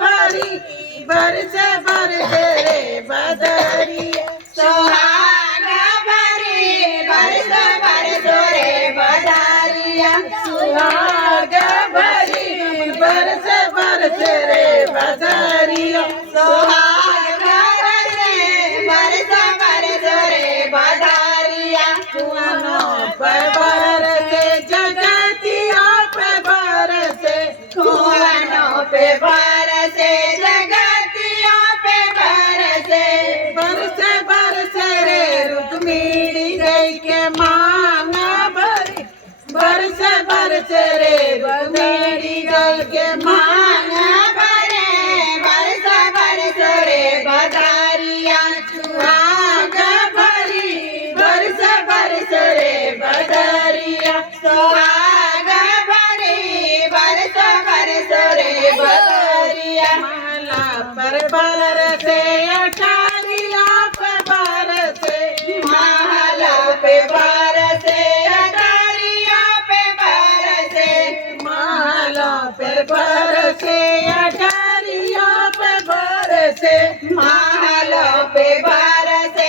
भरी बरसे बरसे रे बदरिया सुहाग भरी बरसे बरसे रे बदरिया सुहाग भरी बरसे बरसे रे बदरिया सुहाग भरी बरसे बरसे रे बदरिया कुआनों पे बरसे जगतिया पे बरसे कुआनों पे बरसे जगतियों पे बरसे बरसे बरसे रे रुक्मिणी गई के मांगा भरी बरसे बरसे रे रुक्मिणी गई के मांगा भरे बरसे बरसे रे बदरिया सुहाग भरी बरसे बरसे रे बदरिया सुहाग भरी बरसे बरसे रे बदरिया महला पर बरसे अटारिया पे बरसे महला पे बरसे अटारिया पे बरसे महला पे बरसे अटारिया पे बरसे महला पे बरसे